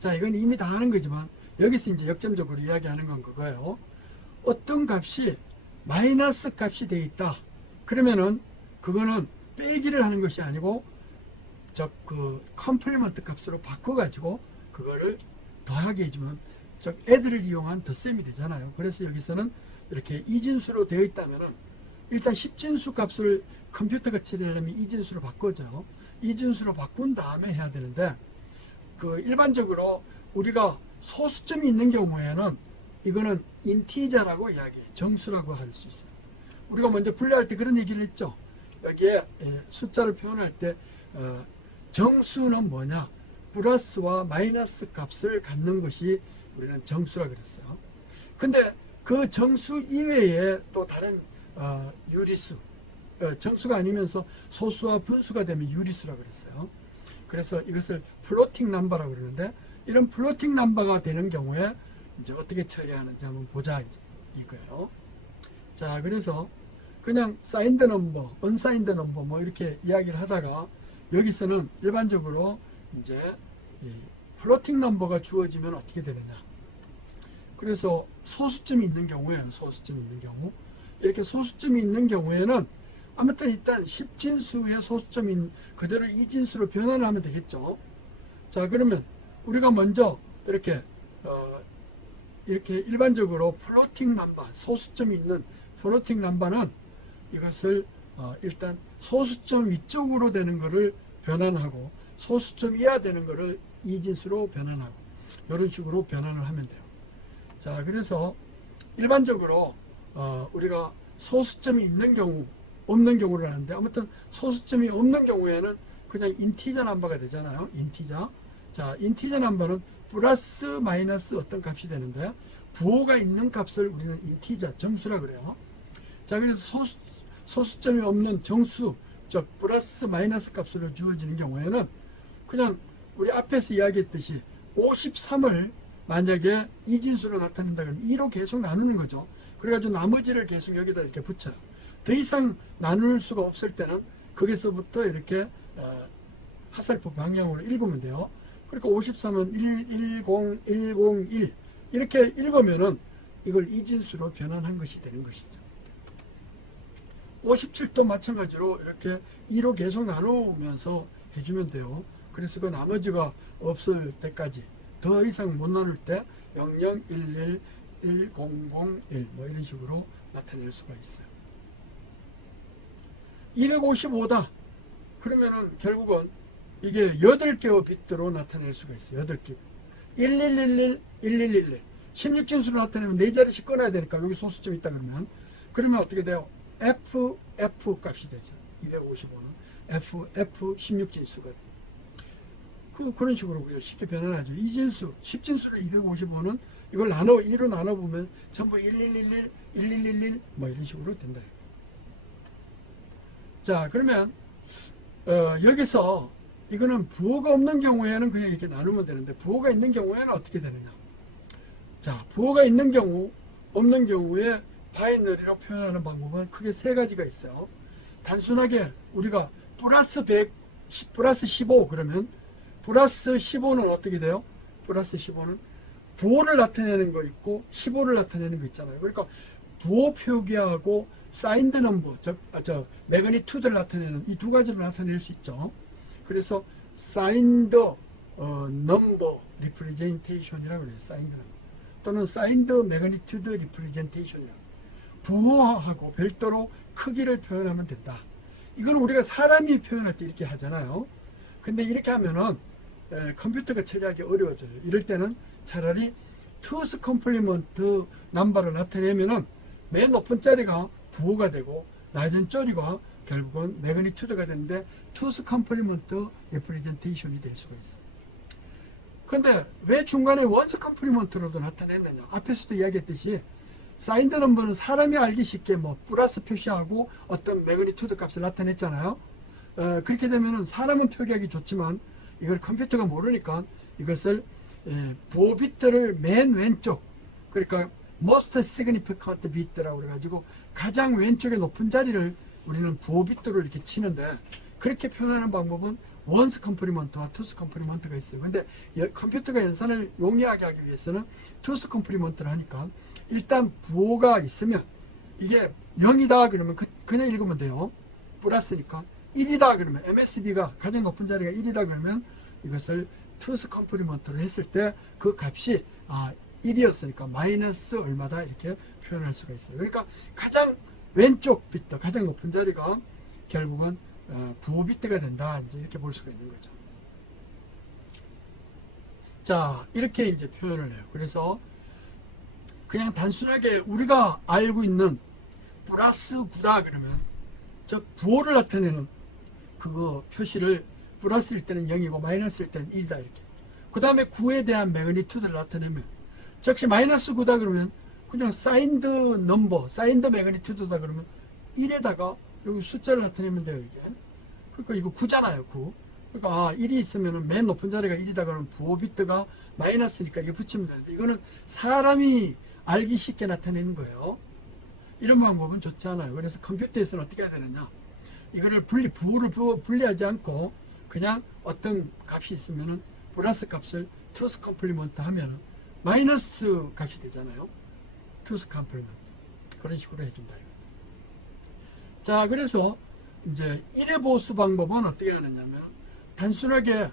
자, 이건 이미 다 아는 거지만 여기서 이제 역점적으로 이야기하는 건 그거예요. 어떤 값이 마이너스 값이 돼 있다. 그러면은 그거는 빼기를 하는 것이 아니고 그 컴플리먼트 값으로 바꿔가지고 그거를 더하게 해주면 애들을 이용한 덧셈이 되잖아요. 그래서 여기서는 이렇게 이진수로 되어 있다면은 일단 10진수 값을 컴퓨터가 처리하려면 이진수로 바꿔줘. 이진수로 바꾼 다음에 해야 되는데 그 일반적으로 우리가 소수점이 있는 경우에는 이거는 인티저라고 이야기해요. 정수라고 할 수 있어요. 우리가 먼저 분류할 때 그런 얘기를 했죠. 여기에 숫자를 표현할 때 정수는 뭐냐? 플러스와 마이너스 값을 갖는 것이 우리는 정수라 그랬어요. 근데 그 정수 이외에 또 다른 유리수, 정수가 아니면서 소수와 분수가 되면 유리수라 그랬어요. 그래서 이것을 플로팅 넘버라고 그러는데 이런 플로팅 넘버가 되는 경우에 이제 어떻게 처리하는지 한번 보자 이거예요. 자, 그래서 그냥 사인드 넘버, 언사인드 넘버 뭐 이렇게 이야기를 하다가 여기서는 일반적으로 이제 이 플로팅 넘버가 주어지면 어떻게 되느냐. 그래서 소수점이 있는 경우에는 소수점이 있는 경우 이렇게 소수점이 있는 경우에는 아무튼 일단 10진수의 소수점인 그대로 이진수로 변환을 하면 되겠죠. 자, 그러면 우리가 먼저 이렇게 일반적으로 플로팅 넘버, 소수점이 있는 플로팅 넘버는 이것을 일단 소수점 위쪽으로 되는 것을 변환하고 소수점 이하 되는 것을 이진수로 변환하고 이런 식으로 변환을 하면 돼요. 자, 그래서 일반적으로 우리가 소수점이 있는 경우 없는 경우를 하는데 아무튼 소수점이 없는 경우에는 그냥 인티저 넘버가 되잖아요. 인티저. 자, 인티저 넘버는 플러스 마이너스 어떤 값이 되는데 부호가 있는 값을 우리는 인티저 정수라 그래요. 자, 그래서 소수점이 없는 정수, 즉 플러스 마이너스 값으로 주어지는 경우에는 그냥 우리 앞에서 이야기했듯이 53을 만약에 이진수로 나타낸다 그러면 2로 계속 나누는 거죠. 그래가지고 나머지를 계속 여기다 이렇게 붙여요. 더 이상 나눌 수가 없을 때는 거기서부터 이렇게 화살표 방향으로 읽으면 돼요. 그러니까 53은 10101 이렇게 읽으면은 이걸 이진수로 변환한 것이 되는 것이죠. 57도 마찬가지로 이렇게 2로 계속 나누면서 해주면 돼요. 그래서 그 나머지가 없을 때까지 더 이상 못 나눌 때 0011 1001 뭐 이런 식으로 나타낼 수가 있어요. 255다. 그러면은 결국은 이게 8개의 비트로 나타낼 수가 있어요. 8개. 1111, 1111. 16진수로 나타내면 4자리씩 꺼내야 되니까 여기 소수점이 있다 그러면 어떻게 돼요? F 값이 되죠. 255는 F 16진수가 그런 식으로 우리가 쉽게 변환하죠. 이진수, 10진수를 255는 이걸 2로 나눠보면 전부 1111, 1111 뭐 이런 식으로 된다. 자, 그러면 여기서 이거는 부호가 없는 경우에는 그냥 이렇게 나누면 되는데 부호가 있는 경우에는 어떻게 되느냐. 자, 부호가 있는 경우, 없는 경우에 바이너리로 표현하는 방법은 크게 3가지가 있어요. 단순하게 우리가 플러스 100, 플러스 15 그러면 플러스 15는 어떻게 돼요? 플러스 15는 부호를 나타내는 거 있고 15를 나타내는 거 있잖아요. 그러니까 부호 표기하고 사인드 넘버, 매그니튜드를 나타내는 이 2가지를 나타낼 수 있죠. 그래서 사인드 넘버 리프레젠테이션이라고 그래요. 사인드 넘버 또는 사인드 매그니튜드 리프레젠테이션이라고. 부호하고 별도로 크기를 표현하면 된다. 이건 우리가 사람이 표현할 때 이렇게 하잖아요. 근데 이렇게 하면은 컴퓨터가 처리하기 어려워져요. 이럴 때는 차라리 투스 컴플리먼트 넘버를 나타내면은 맨 높은 자리가 부호가 되고 낮은 자리가 결국은 매그니튜드가 되는데 투스 컴플리먼트 리프레젠테이션이 될 수가 있어요. 근데 왜 중간에 원스 컴플리먼트로도 나타냈느냐? 앞에서도 이야기했듯이 사인드 넘버는 사람이 알기 쉽게 뭐 플러스 표시하고 어떤 매그니튜드 값을 나타냈잖아요. 그렇게 되면은 사람은 표기하기 좋지만 이걸 컴퓨터가 모르니까 이것을 부호 비트를 맨 왼쪽, 그러니까 most significant bit라고 그래가지고 가장 왼쪽에 높은 자리를 우리는 부호 비트로 이렇게 치는데 그렇게 표현하는 방법은 원스 컴플리먼트와 투스 컴플리먼트가 있어요. 근데 컴퓨터가 연산을 용이하게 하기 위해서는 투스 컴플리먼트를 하니까 일단 부호가 있으면 이게 0이다 그러면 그냥 읽으면 돼요. 플러스니까 1이다 그러면 MSB가 가장 높은 자리가 1이다 그러면 이것을 투스 컴플리먼트로 했을 때 그 값이 1이었으니까 마이너스 얼마다 이렇게 표현할 수가 있어요. 그러니까 가장 왼쪽 비트, 가장 높은 자리가 결국은 부호 비트가 된다. 이제 이렇게 볼 수가 있는 거죠. 자, 이렇게 이제 표현을 해요. 그래서 그냥 단순하게 우리가 알고 있는 플러스 9다 그러면 즉 부호를 나타내는 그거 표시를 플러스일 때는 0이고 마이너스일 때는 1이다 이렇게. 그 다음에 9에 대한 매그니튜드를 나타내면 즉시 마이너스 9다 그러면 그냥 사인드 넘버, 사인드 매그니튜드다 그러면 1에다가 여기 숫자를 나타내면 돼요 이게. 그러니까 이거 9잖아요 9. 그러니까 1이 있으면 맨 높은 자리가 1이다 그러면 부호 비트가 마이너스니까 이게 붙이면 되는데 이거는 사람이 알기 쉽게 나타내는 거예요. 이런 방법은 좋지 않아요. 그래서 컴퓨터에서는 어떻게 해야 되느냐, 이거를 부호를 분리하지 않고 그냥 어떤 값이 있으면은 플러스 값을 투스 컴플리먼트 하면은 마이너스 값이 되잖아요. 투스 컴플리먼트 그런 식으로 해준다. 자, 그래서 이제 1의 보수 방법은 어떻게 하느냐면 단순하게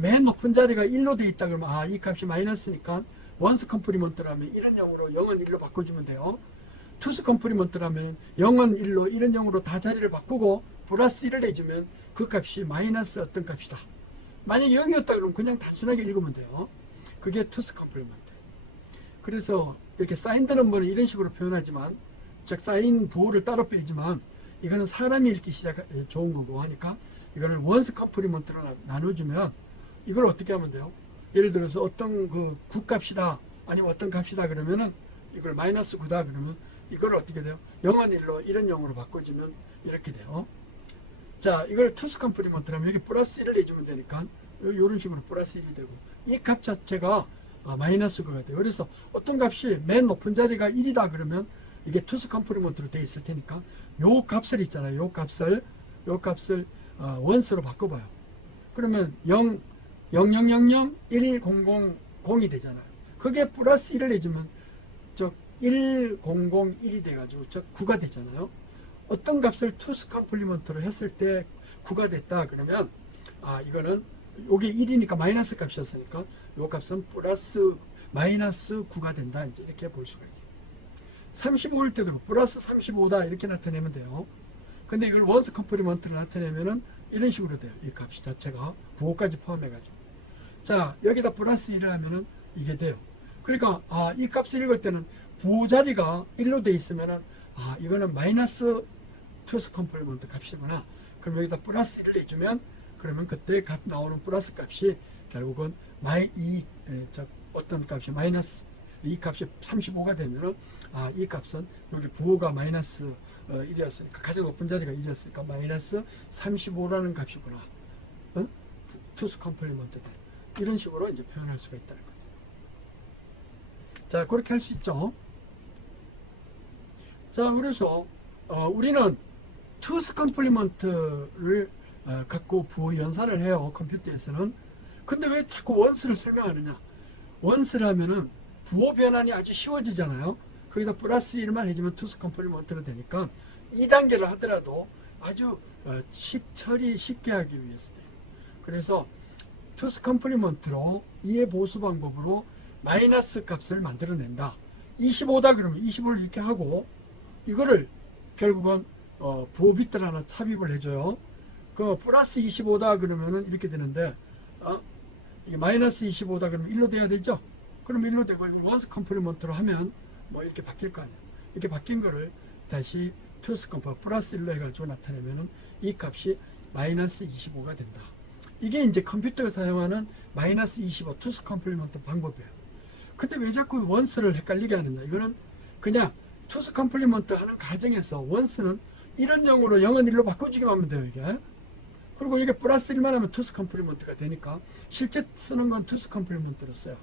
맨 높은 자리가 1로 돼 있다 그러면 이 값이 마이너스니까 원스 컴플리먼트라면 1은 0으로 0은 1로 바꿔주면 돼요. 투스 컴플리먼트라면 0은 1로 1은 0으로 다 자리를 바꾸고 플러스 1을 내주면 그 값이 마이너스 어떤 값이다. 만약에 0이었다 그러면 그냥 단순하게 읽으면 돼요. 그게 투스 컴플리먼트. 그래서 이렇게 사인드 넘버는 이런 식으로 표현하지만 즉 사인 부호를 따로 빼지만 이거는 사람이 읽기 좋은 거고 하니까 이거는 원스 컴플리먼트로 나눠주면 이걸 어떻게 하면 돼요? 예를 들어서 어떤 그 9값이다 아니면 어떤 값이다 그러면은 이걸 마이너스 9다 그러면 이걸 어떻게 돼요? 0은 1로 1은 0으로 바꿔주면 이렇게 돼요. 자, 이걸 투스 컴플리먼트라면 여기 플러스 1을 내주면 되니까 이런 식으로 플러스 1이 되고 이 값 자체가 마이너스 9가 돼요. 그래서 어떤 값이 맨 높은 자리가 1이다 그러면 이게 투스 컴플리먼트로 되어 있을 테니까 요 값을 있잖아요. 요 값을 원스로 바꿔봐요. 그러면 0, 0, 0, 0, 0, 1, 0, 0, 0이 되잖아요. 그게 플러스 1을 내주면 즉 1, 0, 0, 1이 돼가지고 즉 9가 되잖아요. 어떤 값을 투스 컴플리먼트로 했을 때 9가 됐다 그러면 이거는 요게 1이니까 마이너스 값이었으니까 요 값은 플러스 마이너스 9가 된다. 이제 이렇게 볼 수가 있어요. 35일 때도 플러스 35다 이렇게 나타내면 돼요. 근데 이걸 원스 컴플리먼트를 나타내면은 이런 식으로 돼요. 이 값이 자체가 부호까지 포함해가지고. 자, 여기다 플러스 1을 하면은 이게 돼요. 그러니까 이 값을 읽을 때는 부호 자리가 1로 돼 있으면은 이거는 마이너스 투스 컴플리먼트 값이구나. 그럼 여기다 플러스 1을 내주면 그러면 그때 값 나오는 플러스 값이 결국은 어떤 값이 마이너스 이 값이 35가 되면은 이 값은 여기 부호가 마이너스 1이었으니까 가장 높은 자리가 1이었으니까 마이너스 35라는 값이구나. 투스 컴플리먼트 돼. 이런 식으로 이제 표현할 수가 있다는 거죠. 자, 그렇게 할 수 있죠. 자, 그래서 우리는 투스 컴플리먼트를 갖고 부호 연산을 해요. 컴퓨터에서는. 근데 왜 자꾸 원스를 설명하느냐? 원스를 하면은 부호 변환이 아주 쉬워지잖아요. 거기다 플러스 1만 해주면 투스 컴플리먼트로 되니까 2단계를 하더라도 아주 처리 쉽게 하기 위해서 돼요. 그래서 투스 컴플리먼트로 2의 보수 방법으로 마이너스 값을 만들어낸다. 25다 그러면 25를 이렇게 하고 이거를 결국은 부호 비트를 하나 삽입을 해줘요. 그 플러스 25다 그러면은 이렇게 되는데 이게 마이너스 25다 그러면 1로 돼야 되죠. 그럼 1로 되고 이걸 원스 컴플리먼트로 하면 뭐 이렇게 바뀔 거 아니에요. 이렇게 바뀐 거를 다시 투스 컴플리먼트 플러스 1로 해가지고 나타내면은 이 값이 마이너스 25가 된다. 이게 이제 컴퓨터가 사용하는 마이너스 25 투스 컴플리먼트 방법이에요. 근데 왜 자꾸 원스를 헷갈리게 하느냐? 이거는 그냥 투스 컴플리먼트 하는 과정에서 원스는 1은 0으로 0은 1로 바꿔주기만 하면 돼요, 이게. 그리고 이게 플러스 1만 하면 투스 컴플리먼트가 되니까 실제 쓰는 건 투스 컴플리먼트로 써요.